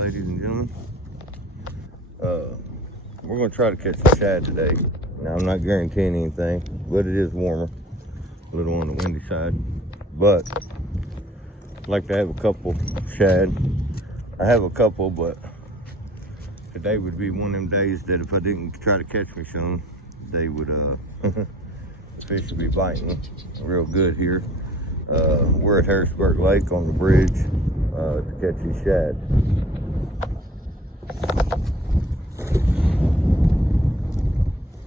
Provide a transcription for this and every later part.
ladies and gentlemen. We're going to try to catch the shad today. Now, I'm not guaranteeing anything, but it is warmer. A little on the windy side. But I'd like to have a couple shad. I have a couple, but today would be one of them days that if I didn't try to catch me some, they would, the fish would be biting real good here. We're at Harrisburg Lake on the bridge to catch these shad.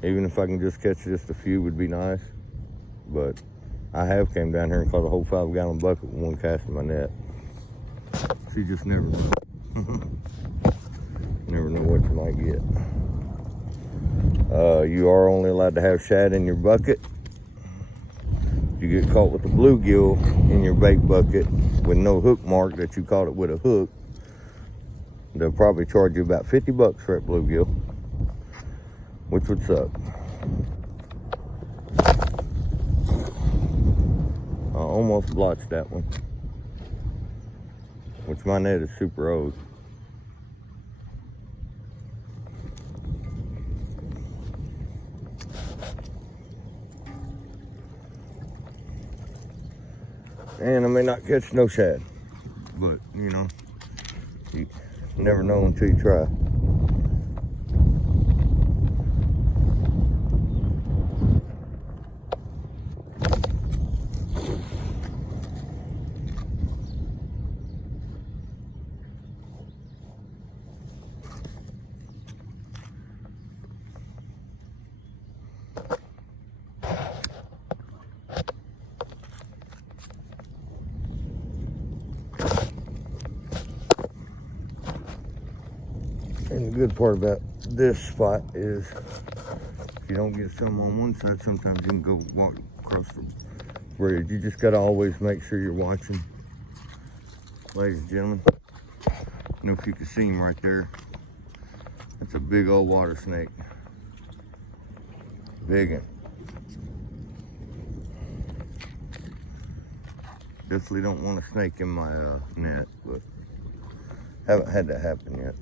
Even if I can just catch just a few would be nice, but I have came down here and caught a whole 5-gallon bucket with one cast in my net. So you just never know. Never know what you might get. You are only allowed to have shad in your bucket. If you get caught with a bluegill in your bait bucket with no hook mark that you caught it with a hook, they'll probably charge you about 50 bucks for that bluegill, which would suck. I almost blotched that one, which my net is super old. And I may not catch no shad, but you know, you never know until you try. And the good part about this spot is if you don't get some on one side, sometimes you can go walk across the bridge. You just gotta always make sure you're watching. Ladies and gentlemen, I don't know if you can see him right there. That's a big old water snake. Big one. Definitely don't want a snake in my net, but haven't had that happen yet.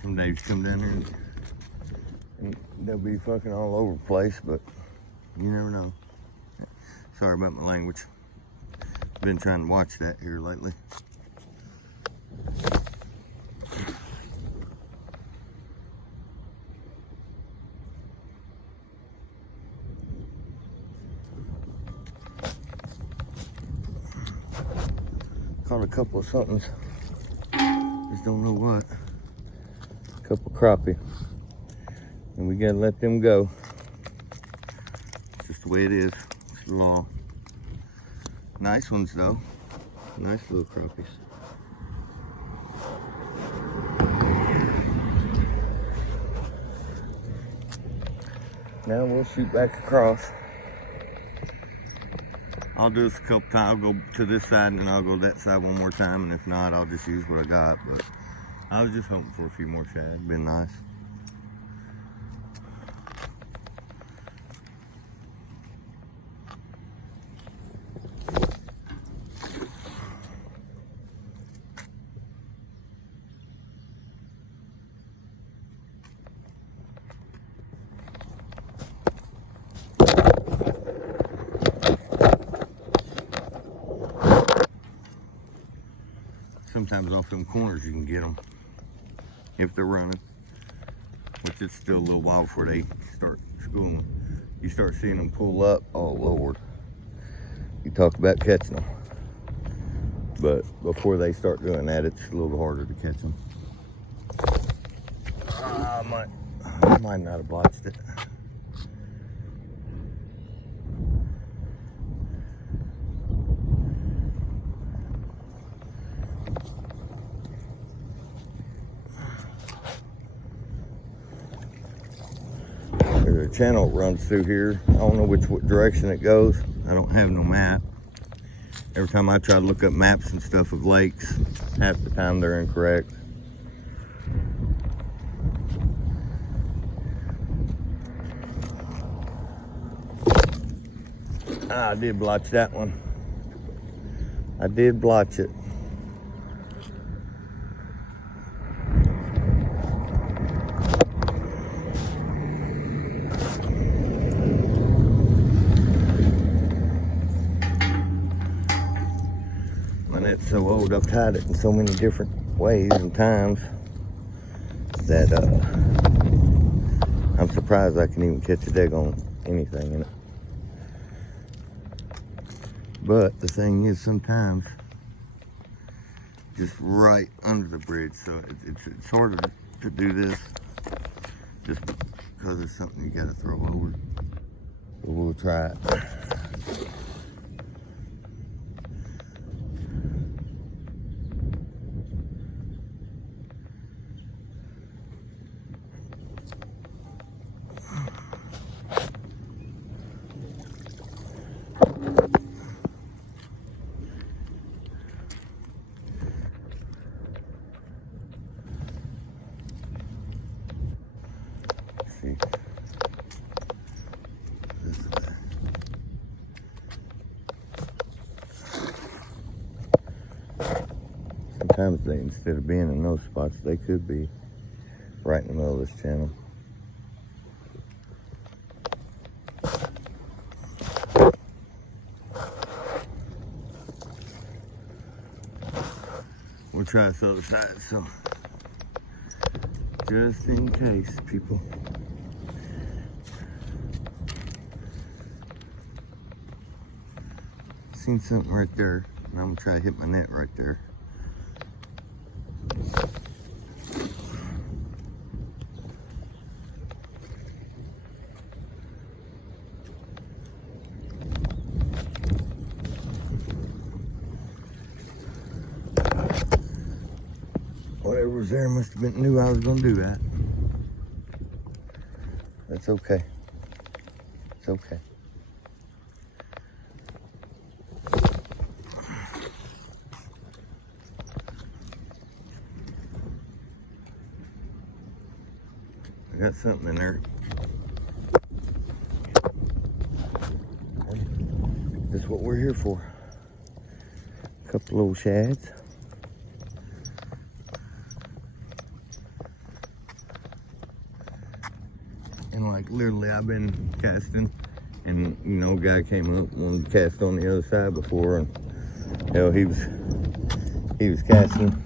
Some days come down here and they'll be fucking all over the place, but you never know. Sorry about my language. Been trying to watch that here lately. Caught a couple of somethings. Just don't know what. Couple crappie, and we gotta let them go. It's just the way it is. It's the law. Nice ones though. Nice little crappies. Now we'll shoot back across. I'll do this a couple times. I'll go to this side and then I'll go that side one more time, and if not, I'll just use what I got. But I was just hoping for a few more shad. Been nice. Sometimes off them corners you can get them if they're running. which it's still a little while before they start schooling. You start seeing them pull up, oh Lord. You talk about catching them. But before they start doing that, it's a little harder to catch them. I might not have botched it. There's a channel runs through here. I don't know which direction it goes. I don't have no map. Every time I try to look up maps and stuff of lakes, half the time they're incorrect. I did blotch that one. I did blotch it. My net's so old, I've tied it in so many different ways and times that I'm surprised I can even catch a daggone anything in it. But the thing is, sometimes just right under the bridge, so it's harder to do this just because it's something you gotta throw over. But we'll try it. See this way. Sometimes they, instead of being in those spots, they could be right in the middle of this channel. We'll try this other side, so just in case, people. Seen something right there, and I'm gonna try to hit my net right there. Whatever was there must have been knew I was gonna do that. That's okay. It's okay. I got something in there. That's what we're here for. A couple little shads. And like literally I've been casting and you know, a guy came up and wanted to cast on the other side before, and hell, he was casting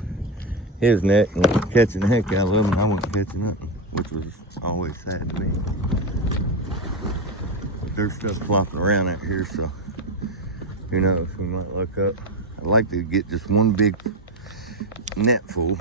his net and catching the heck out of them, and I wasn't catching nothing, which was always sad to me. But there's stuff flopping around out here, so who knows, we might luck up. I'd like to get just one big net full.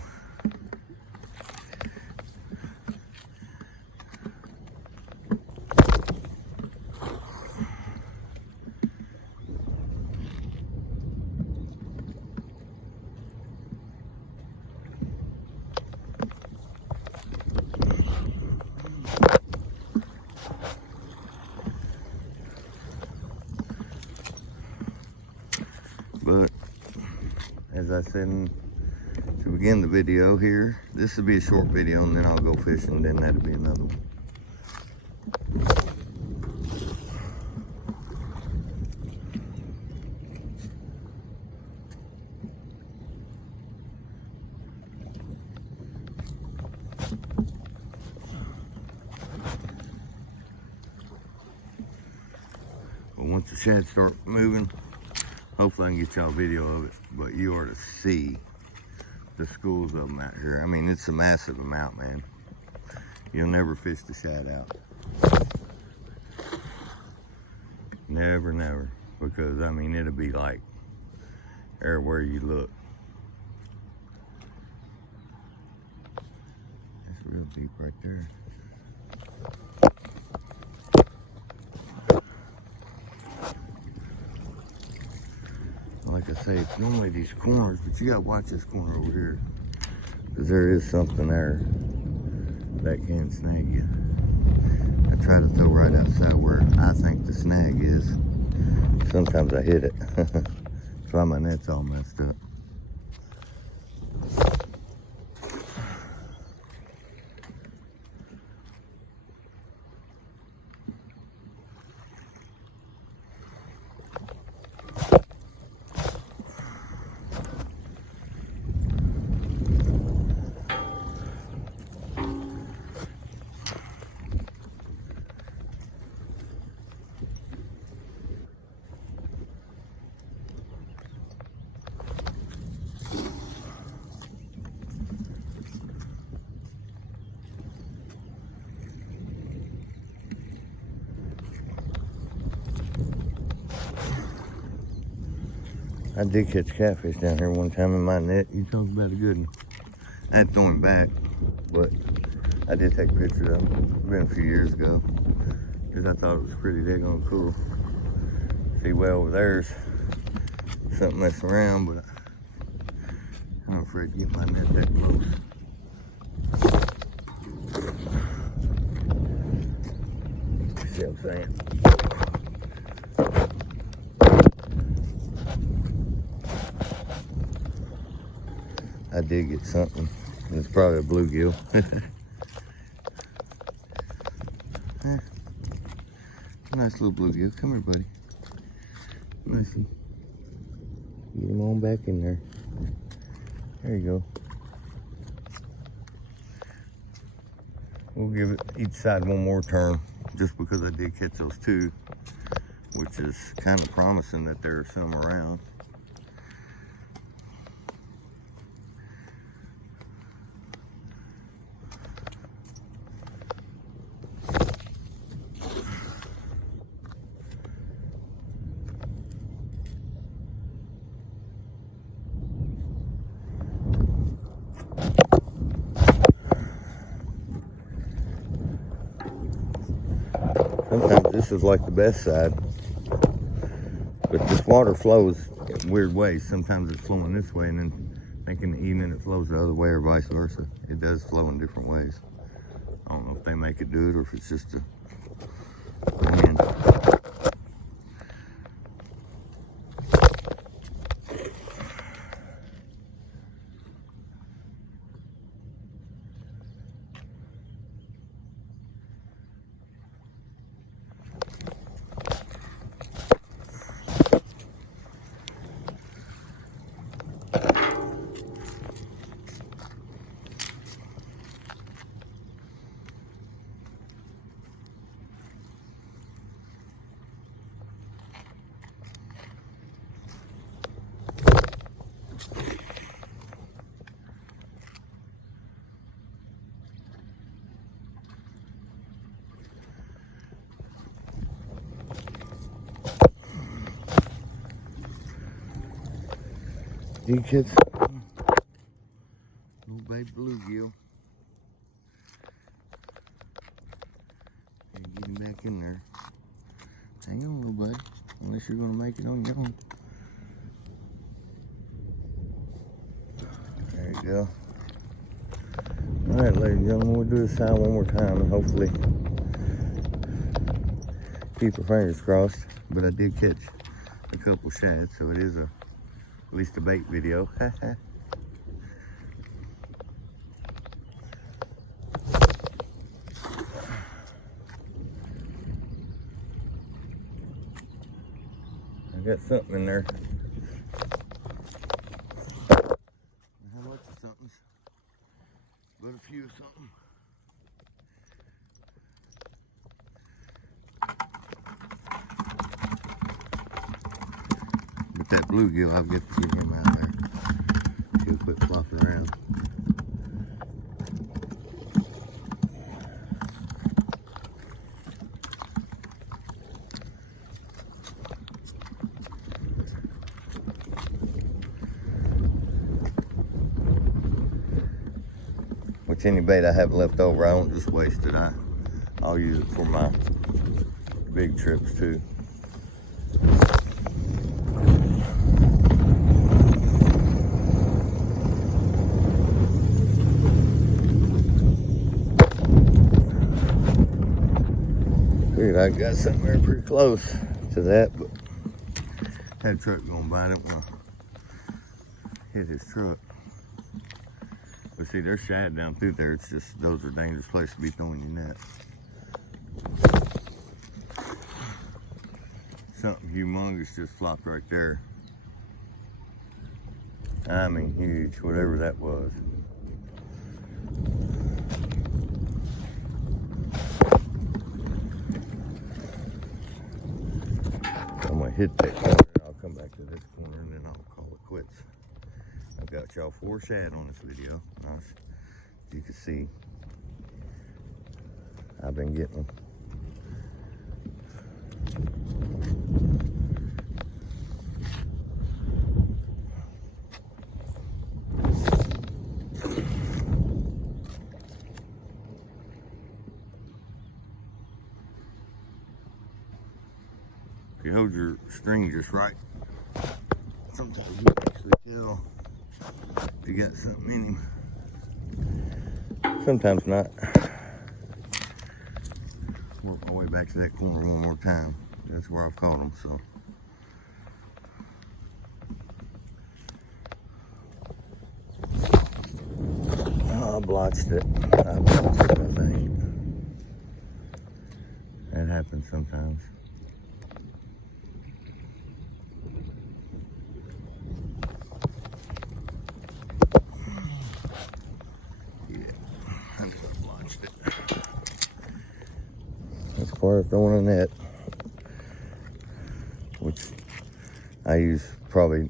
But as I said to begin the video here, this will be a short video, and then I'll go fishing, then that'll be another one. But once the shad start moving, hopefully I can get y'all a video of it, but you are to see the schools of them out here. I mean, it's a massive amount, man. you'll never fish the shad out. Never, never. Because, I mean, it'll be like everywhere you look. It's real deep right there. Like I say, it's normally these corners, but you gotta watch this corner over here. Because there is something there that can snag you. I try to throw right outside where I think the snag is. Sometimes I hit it. That's why my net's all messed up. I did catch catfish down here one time in my net. You talk about a good one. I had to throw him back, but I did take pictures of him. It's been a few years ago, because I thought it was pretty daggone cool. See, way over there's something messing around, but I'm afraid to get my net that close. See what I'm saying? I did get something. It's probably a bluegill. Nice little bluegill. Come here, buddy. Nice one. Get him on back in there. There you go. We'll give it each side one more turn, just because I did catch those two, which is kind of promising that there's some around. Sometimes this is like the best side, but this water flows in weird ways. Sometimes it's flowing this way, and then I think in the evening it flows the other way, or vice versa. It does flow in different ways. I don't know if they make it do it, or if it's just a wind. You catch little baby bluegill. And get him back in there. Hang on, little buddy, unless you're gonna make it on your own. There you go. All right, ladies and gentlemen, we'll do this side one more time, and hopefully keep our fingers crossed. But I did catch a couple shads, so it is at least a bait video. I got something in there. How much of something's, but a few of something. But that bluegill, I'll get him out there. He'll quit flopping around. which any bait I have left over, I don't just waste it. I'll use it for my big trips too. Figured I got something there pretty close to that, but had a truck going by. I didn't want to hit his truck. But see, there's shad down through there. It's just, those are dangerous places to be throwing your net. Something humongous just flopped right there. I mean huge, whatever that was. I'm gonna hit that corner and I'll come back to this corner and then I'll call it quits. I've got y'all 4 shad on this video. As you can see, I've been getting them. If you hold your string just right, sometimes you can actually tell if you got something in him. Sometimes not. Work my way back to that corner one more time. That's where I've caught them, so. Oh, I blotched it. I think. That happens sometimes. As far as throwing a net, which I use I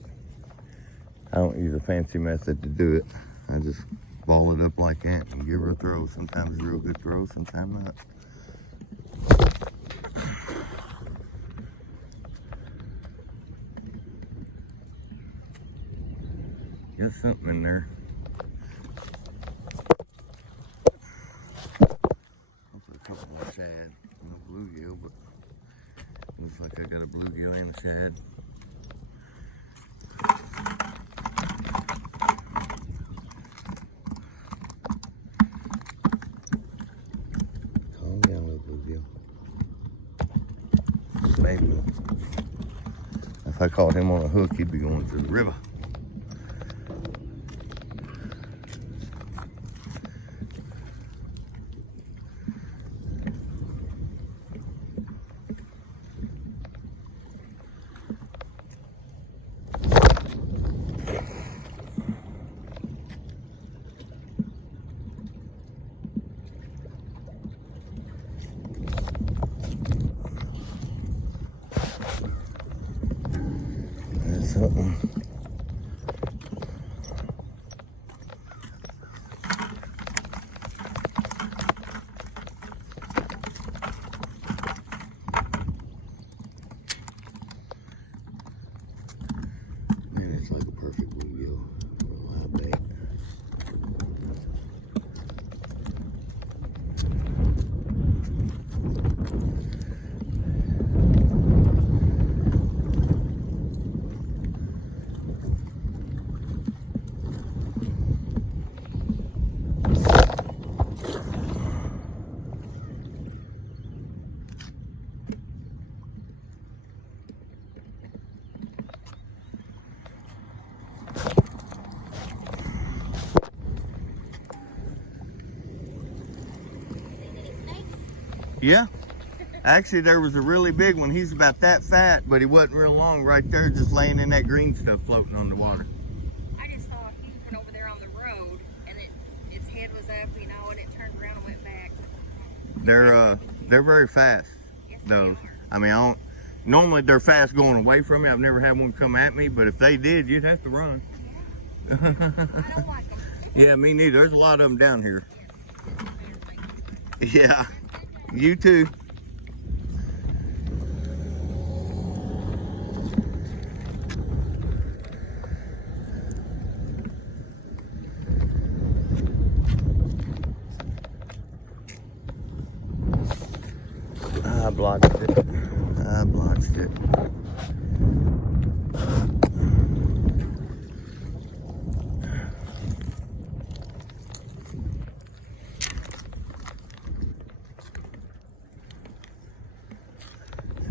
don't use a fancy method to do it. I just ball it up like that and give her a throw. Sometimes a real good throw, sometimes not. Got something in there. Hopefully a couple more shad. No bluegill, but looks like I got a bluegill and a shad. Calm down, little bluegill. Maybe. If I caught him on a hook, he'd be going through the river. Something. Man, it's like a perfect bluegill. Live bait. Yeah. Actually, there was a really big one. He's about that fat, but he wasn't real long right there, just laying in that green stuff floating on the water. I just saw a huge one over there on the road, and its head was up, you know, and it turned around and went back. They're very fast, yes, those. I mean, normally they're fast going away from me. I've never had one come at me, but if they did, you'd have to run. Yeah. I don't like them. Yeah, me neither. There's a lot of them down here. Yeah, you too. blocked it. I blocked it.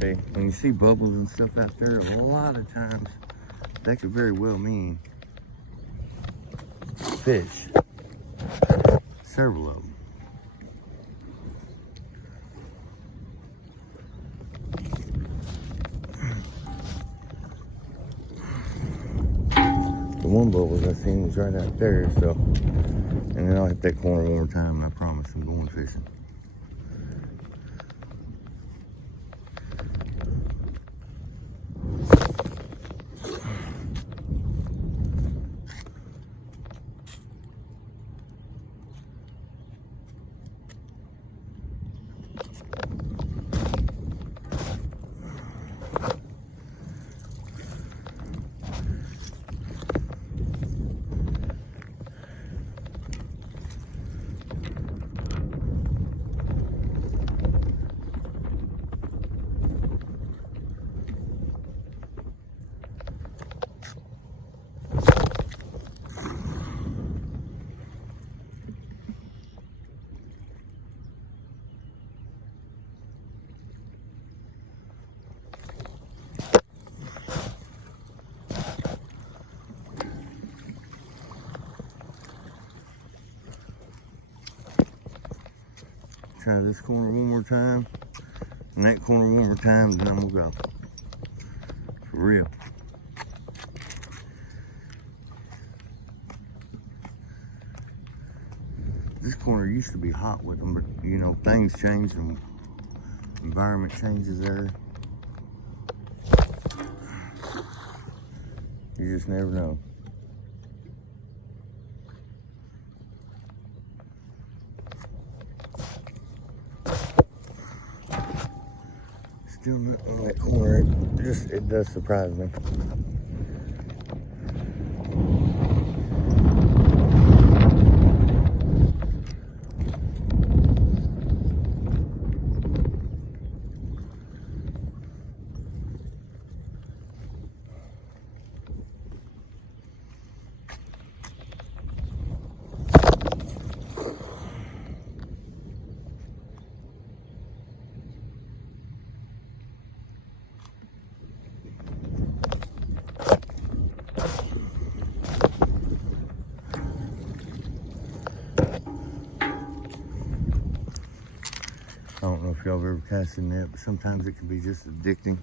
See, when you see bubbles and stuff out there, a lot of times that could very well mean fish. Several of them. The one bubble I seen was right out there, so, and then I'll hit that corner one more time, and I promise I'm going fishing. Try this corner one more time, and that corner one more time, then I'm gonna go. For real. This corner used to be hot with them, but you know, things change and environment changes there. You just never know. Still not on that corner. It does surprise me. I don't know if y'all have ever cast a net, but sometimes it can be just addicting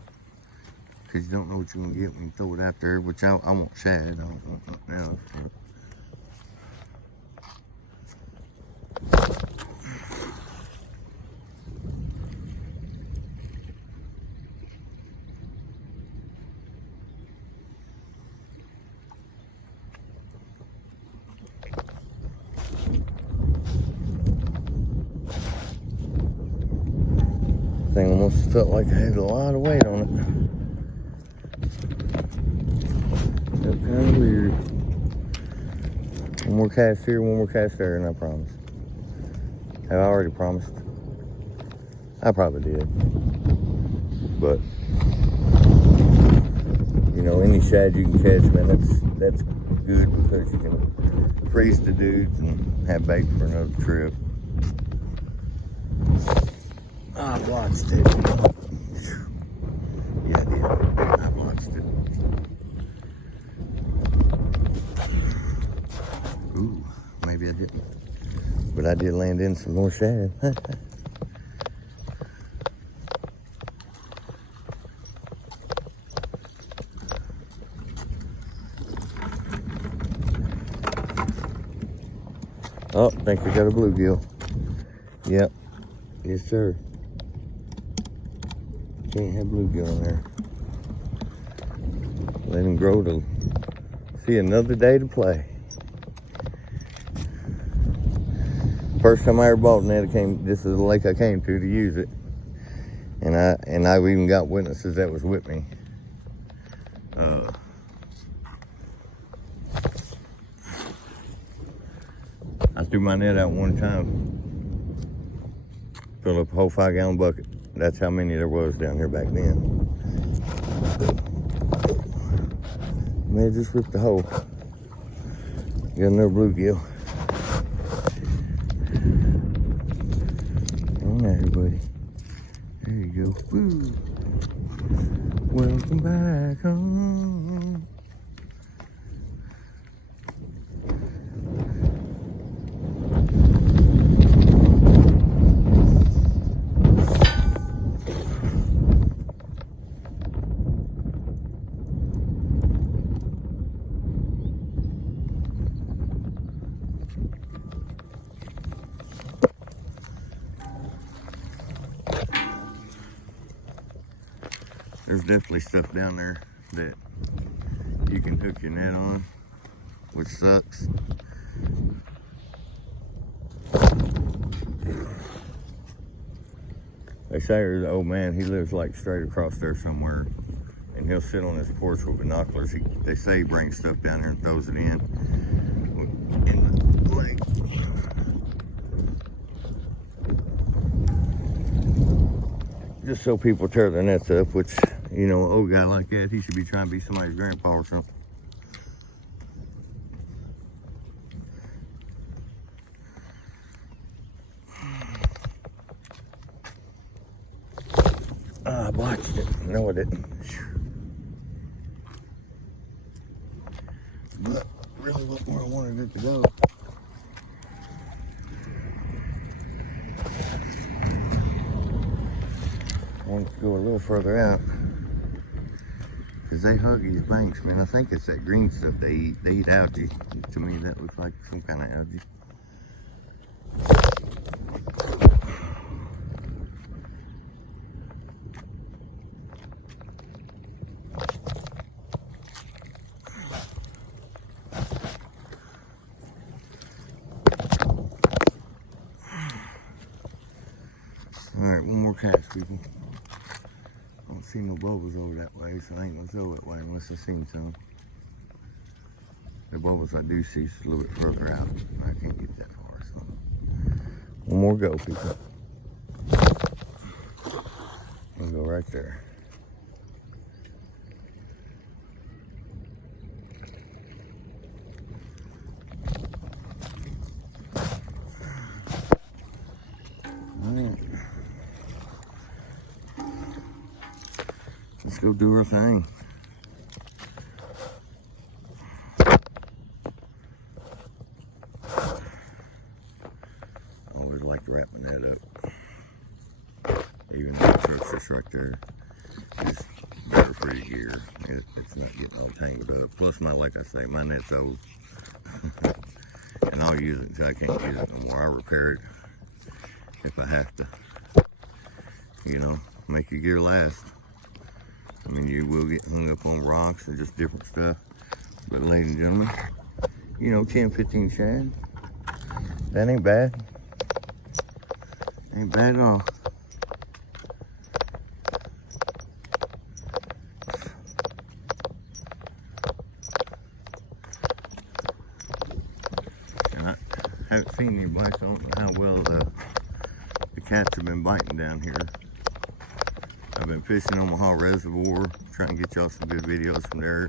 because you don't know what you're going to get when you throw it out there, which I want shad. I don't want nothing else. Thing almost felt like I had a lot of weight on it. Felt kind of weird. One more cast here, one more cast there, and I promise. Have I already promised? I probably did. But you know, any shad you can catch, man, that's good because you can freeze the dudes and have bait for another trip. I watched it. Yeah, I did. I watched it. Ooh, maybe I didn't. But I did land in some more shad. Oh, think we got a bluegill. Yep. Yes, sir. Can't have bluegill in there. Let him grow to see another day to play. First time I ever bought a net, this is the lake I came to use it. And I've even got witnesses that was with me. I threw my net out one time, filled up a whole 5-gallon bucket. that's how many there was down here back then. May just ripped the hole. Got another bluegill. On there, buddy. There you go. Woo. Welcome back home. There's definitely stuff down there that you can hook your net on, which sucks. They say there's an old man, he lives like straight across there somewhere, and he'll sit on his porch with binoculars. They say he brings stuff down here and throws it in the lake. Just so people tear their nets up, which, you know, an old guy like that, he should be trying to be somebody's grandpa or something. I botched it. No, I didn't. But really wasn't where I wanted it to go. I wanted to go a little further out, because they hug these banks, man. I think it's that green stuff they eat. They eat algae. To me, that looks like some kind of algae. Alright, one more cast, people. I don't see no bubbles over that way, so I ain't gonna go that way unless I seen some. The bubbles I do see is a little bit further out. I can't get that far, so. One more go, people. I'll go right there. Alright. Let's go do our thing. I always like to wrap my net up. Even though the truck's just right there. It's better for your gear. It's not getting all tangled up. Plus, like I say, my net's old. And I'll use it until I can't use it no more. I'll repair it if I have to. You know, make your gear last. I mean, you will get hung up on rocks and just different stuff. But ladies and gentlemen, you know, 10, 15 shad, that ain't bad. Ain't bad at all. And I haven't seen anybody, so I don't know how well the cats have been biting down here. I've been fishing Omaha Reservoir, trying to get y'all some good videos from there.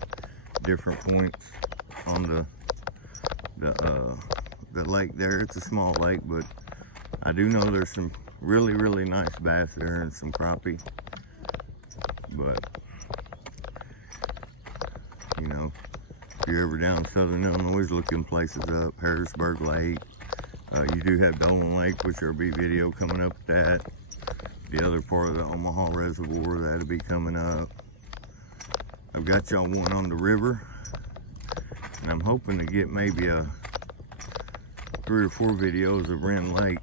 Different points on the lake there. It's a small lake, but I do know there's some really, really nice bass there and some crappie. But, you know, if you're ever down in southern Illinois looking places up, Harrisburg Lake, you do have Dolan Lake, which there'll be video coming up with that. The other part of the Omaha Reservoir, that'll be coming up. I've got y'all one on the river, and I'm hoping to get maybe 3 or 4 videos of Wren Lake.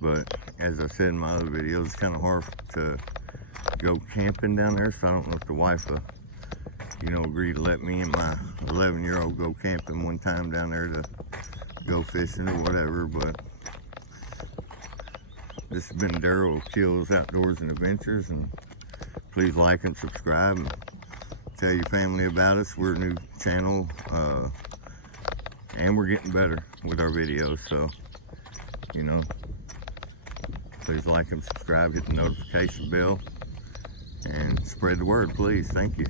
But as I said in my other videos, it's kind of hard to go camping down there, so I don't know if the wife will, you know, agree to let me and my 11-year-old go camping one time down there to go fishing or whatever. But this has been Daryl Kills Outdoors and Adventures, and please like and subscribe and tell your family about us. We're a new channel, and we're getting better with our videos, so, you know, Please like and subscribe, hit the notification bell, and spread the word, please. Thank you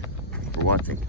for watching.